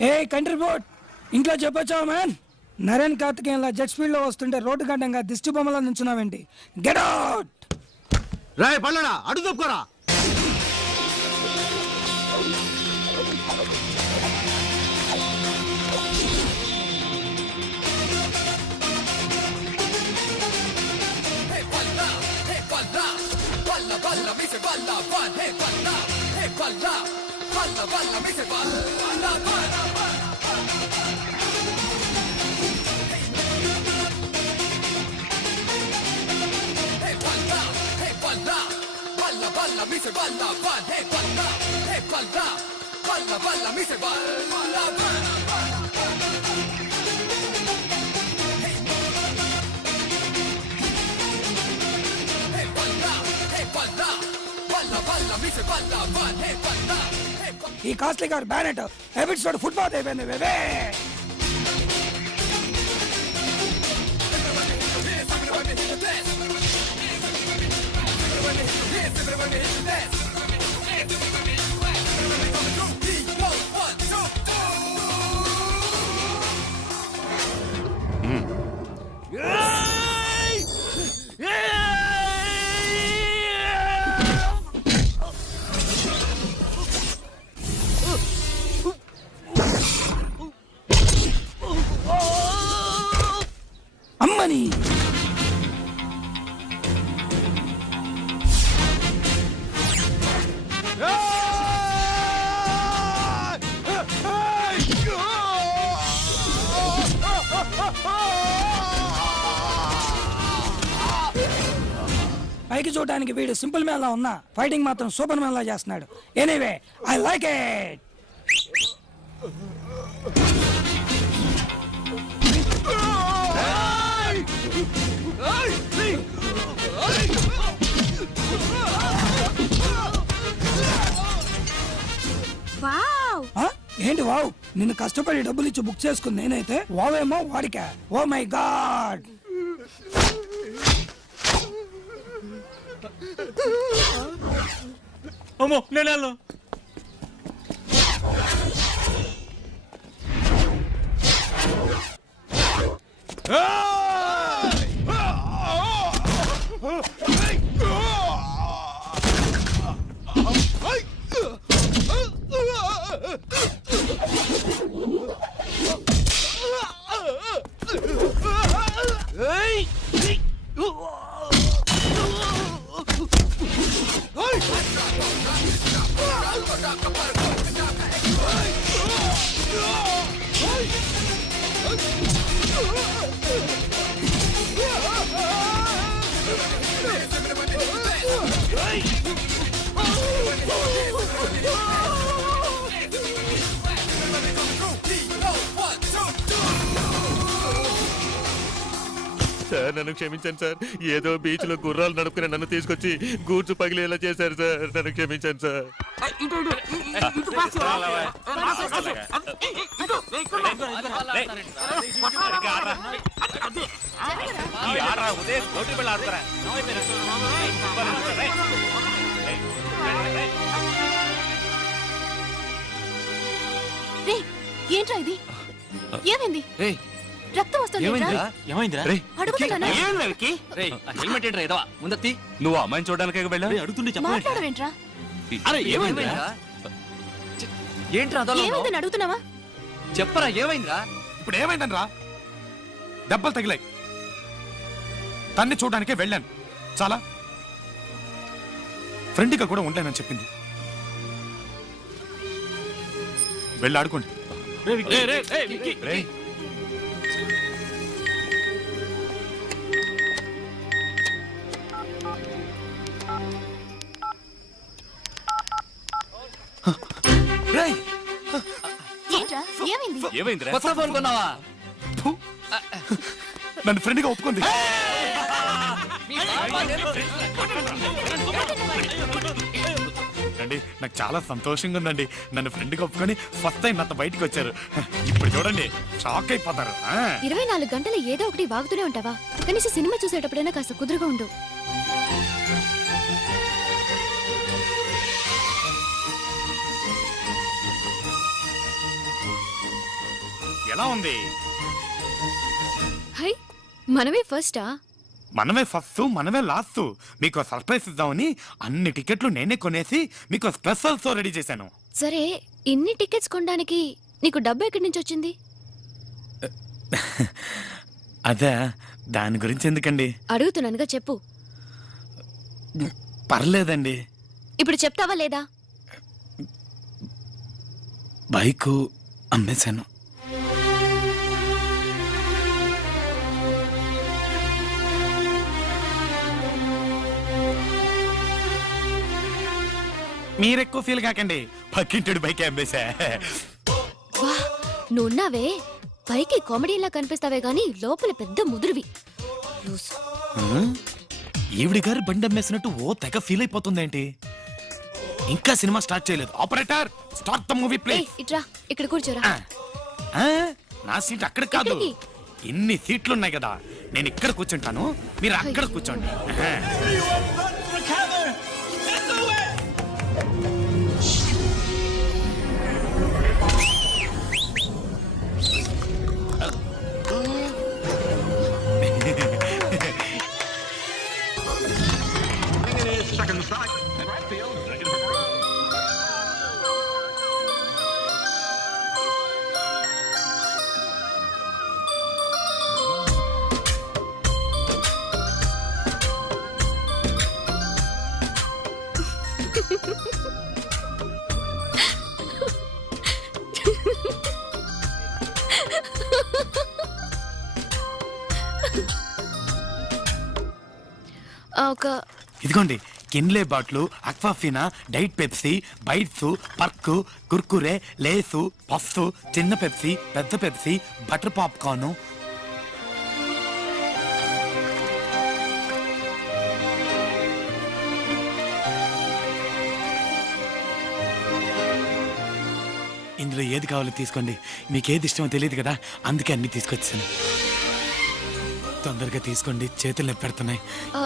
ఏ country board ఇంట్లో చెప్పొచ్చావా man? Naren కార్తికేయన్లా జెట్ స్పీడ్ లో వస్తుంటే రోడ్డు గడ్డంగా దిష్టి బొమ్మలా నుంచున్నావేంటి? Get out! రాయ్ పల్లడా అడు తప్పుకోరా. ఈ costly car bonnet episode football అయిపోయింది బేబే. అమ్మని పైకి చూడడానికి వీడు సింపుల్ మ్యాన్ లా ఉన్నా ఫైటింగ్ మాత్రం సూపర్ మ్యాన్ లా చేస్తున్నాడు. Anyway I like it. ఏంటి వావ్? నిన్ను కష్టపడి డబ్బులు ఇచ్చి బుక్ చేసుకుని నేనైతే వావేమో వాడికా? Oh my God! అమ్మో నేను సార్ నన్ను క్షమించండి సార్. ఏదో బీచ్ లో గుర్రాలు నడుపుకుని నన్ను తీసుకొచ్చి గూడ్సు పగిలేలా చేశారు సార్. నన్ను క్షమించండి సార్. ఏంట్రా ఇది? ఏమైంది? రక్తం వస్తుంది. నువ్వు అమ్మాయిని చూడడానికి మాట్లాడవేంట్రా? ఏమైందని అడుగుతున్నావా? చెప్పరా ఏమైందిరా? ఇప్పుడు ఏమైందనరా? దెబ్బలు తగిలాయి. తన్ని చూడడానికే వెళ్ళాను. చాలా ఫ్రెండ్గా కూడా ఉండలేనని చెప్పింది. వెళ్ళి ఆడుకోండి. కొత్త ఫోన్ కొన్నావా? నన్ను ఫ్రెండ్గా ఒప్పుకుంది. అండి నాకు చాలా సంతోషంగా ఉందండి. నన్ను ఫ్రెండ్గా ఒప్పుకొని ఫస్ట్ టైం నాతో బయటకు వచ్చారు. ఇప్పుడు చూడండి షాక్ అయిపోతారు. 24 గంటలు ఏదో ఒకటి వాగుతూనే ఉంటావా? కనీసం సినిమా చూసేటప్పుడైనా కాస్త కుదురుగా ఉండు. ఎలా ఉంది? హై, మనమే ఫస్టా? మనమే ఫస్ట్, మనమే లాస్ట్. మీకు సర్ప్రైజ్ ఇద్దామని అన్ని టికెట్లు నేనే కొనేసి మీకు స్పెషల్ షో రెడీ చేశాను. సరే, ఇన్ని టికెట్స్ కొనడానికి నీకు డబ్బు ఎక్కడి నుంచి వచ్చింది? అదే, దాని గురించి ఎందుకండి? అడుగుతున్నానుగా, చెప్పు. పర్లేదండి. ఇప్పుడు చెప్తావా లేదా? బైకు అమ్మేశాను. మీరెక్కువ ఫీల్ కాకండి, పక్కింటి బైక్ అమ్మేశా. వా, నువ్వున్నావే, పైకి కామెడీలా కనిపిస్తావే గానీ లోపల పెద్ద ముదురువి. లూసు. ఈవిడి గారు బండి అమ్మేసినట్టు ఓ తెగ ఫీల్ అయిపోతుందేంటి? ఇంకా సినిమా స్టార్ట్ చేయలేదు. Operator, start the movie please. ఏయ్, ఇట్రా, ఇక్కడ కూర్చోరా. నా సీట్ అక్కడ కాదు. ఎక్కడికి? ఇన్ని సీట్లు ఉన్నాయి కదా, నేను ఇక్కడ కూర్చుంటాను, మీరు అక్కడ కూర్చోండి. ఒక ఇదిగోండి, కిన్లే బాట్లు, Aquafina, diet Pepsi, Bites, Perk, Kurkure, Lay's, puffs, చిన్న పెప్సీ, పెద్ద పెప్సీ, బటర్ పాప్కార్న్. ఇందులో ఏది కావాలో తీసుకోండి. మీకు ఏది ఇష్టమో తెలియదు కదా, అందుకే అన్ని తీసుకొచ్చాను. తొందరగా తీసుకోండి, చేతులు నొప్పి పెడుతున్నాయి.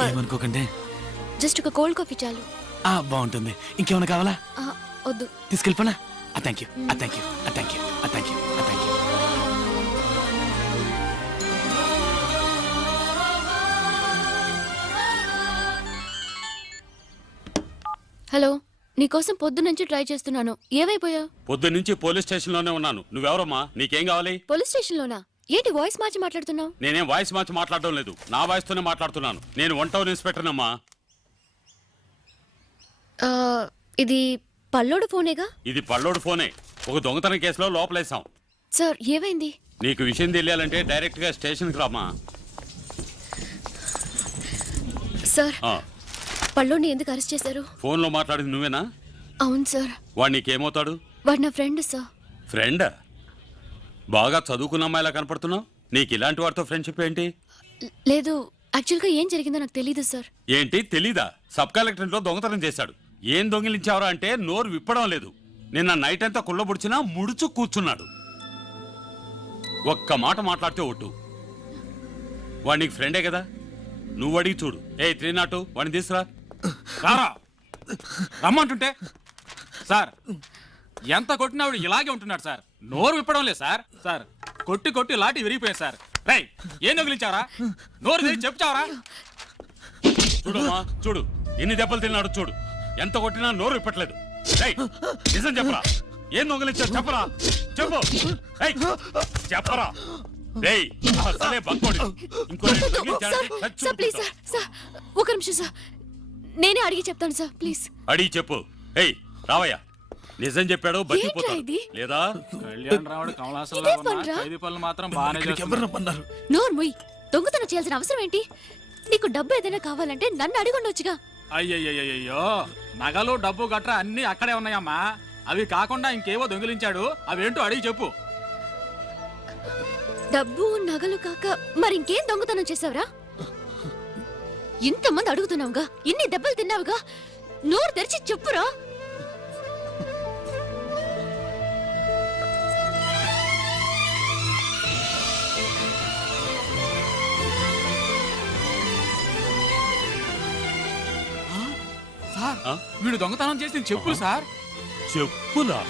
ఏమనుకోకండి. జస్ట్ ఒక కోల్డ్ కాఫీ చాలు. బాగుంటుంది. ఇంకేమైనా కావాలా? వద్దు. తీసుకెళ్ళిపోనా? Thank you, thank you, thank you, thank you, thank you. Hello, నీకోసం పొద్దు నుంచి ట్రై చేస్తున్నాను. ఏమైపోయావు? పొద్దున్నుంచి పోలీస్ స్టేషన్ లోనే ఉన్నాను. నువ్వెవరమ్మా? నీకేం కావాలి? పోలీస్ స్టేషన్ లోనా? ఏంటి వాయిస్ మార్చి మాట్లాడుతున్నావు? నేనేం వాయిస్ మార్చి మాట్లాడడం లేదు, నా వాయిస్ తోనే మాట్లాడుతున్నాను. నేను 1 టౌన్ ఇన్స్పెక్టర్ అమ్మా. ఇది పల్లోడు ఫోనేగా? ఇది పల్లోడు ఫోనే. ఒక దొంగతనం కేసులో లోపలేసాం. సార్, ఏమైంది? నీకు విషయం తెలియాలంటే డైరెక్ట్ గా స్టేషన్ కి రామా. సార్, పల్లోడిని ఎందుకు అరెస్ట్ చేశారు? ఫోన్ లో మాట్లాడింది నువ్వేనా? అవును సార్. వాడు నీకేమవుతాడు? వాడు నా ఫ్రెండ్ సార్. ఫ్రెండ్? బాగా చదువుకున్న అమ్మాయిలా కనపడుతున్నావు. నీకు ఇలాంటి వాడితో ఫ్రెండ్షిప్ ఏంటి? లేదు, యాక్చువల్గా ఏం జరిగిందో నాకు తెలీదు సార్. ఏంటి తెలీదా? సబ్ కలెక్టరేట్ లో దొంగతనం చేశాడు. ఏం దొంగిలించావరా అంటే నోరు విప్పడం లేదు. నిన్న నైట్ అంతా కుళ్ళబుడిచినా ముడుచు కూర్చున్నాడు. ఒక్క మాట మాట్లాడితే ఒట్టు. వాడు నీకు ఫ్రెండే కదా, నువ్వు అడిగి చూడు. 302 వాడిని తీసురా. రారా రమ్మంటుంటే. సార్, ఎంత కొట్టినా ఆవిడ ఇలాగే ఉంటున్నాడు సార్. నోరు విప్పడం లేదు సార్. సార్, కొట్టి కొట్టి లాటి విరిగిపోయింది సార్. రేయ్, ఏం దొగిలించావరా? నోరు తెరిచి చెప్తావరా? చూడమ్మా, చూడు ఎన్ని దెబ్బలు తిన్నాడు చూడు. ఎంత కొట్టినా నోరు విప్పట్లేదు. రేయ్, నిజం చెప్పరా? ఏం దొంగలించాడు చెప్పరా? చెప్పు. రేయ్, చెప్పరా? రేయ్, అసలే బంకోడి. ఇంకో రెండు దొంగిలించాడంటే చచ్చి సార్, ప్లీజ్ ఊరుకుంటావు. సార్. ఒక నిమిషం సార్, నేనే అడిగి చెప్తాను సార్, ప్లీజ్. అడిగి చెప్పు. ఏయ్ రావయ్యా, నిజం చెప్పాడు ఏంట్రా బతికిపోతాడు. ఇది? లేదా కళ్యాణ్ రావుడు కమలాసంలో ఇదే ఉన్న పనిరా? ఖైదీ పనులు మాత్రం బాగానే ఎవరు చేస్తున్నాడు. రమ్మన్నారు? నోరు ముయ్. దొంగతనం చేయాల్సిన అవసరం ఏంటి? నీకు డబ్బు ఏదైనా కావాలంటే నన్ను అడిగుండొచ్చుగా. అయ్యయ్యో, నగలు డబ్బు గట్రా అన్ని అక్కడే ఉన్నాయమ్మా. అవి కాకుండా ఇంకేవో దొంగిలించాడు. అవేంటో అడిగి చెప్పు. డబ్బు నగలు కాక మరి ఇంకేం దొంగతనం చేసావురా? ఇంతమంది అడుగుతున్నావుగా, ఇన్ని దెబ్బలు తిన్నావుగా, నోరు తెరిచి చెప్పురా. సార్, ఆ? వీడు దొంగతనం చేసింది చెప్పులు సార్. చెప్పులా?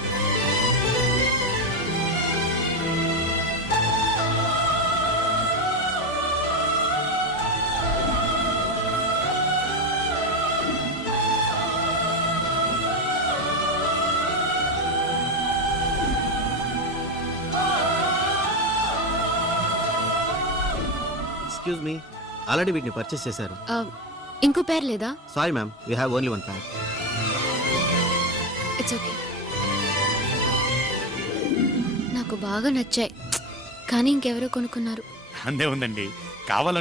ఎక్స్క్యూజ్ మీ, ఆల్రెడీ వీటిని పర్చేస్ చేశారు. ఆ, ఇంకో పేరు లేదా? Sorry ma'am, we have only one pack. It's okay. నాకు బాగా నచ్చాయి, కానీ ఇంకెవరో కొనుక్కున్నారు. అందే ఉందండి, కావాలని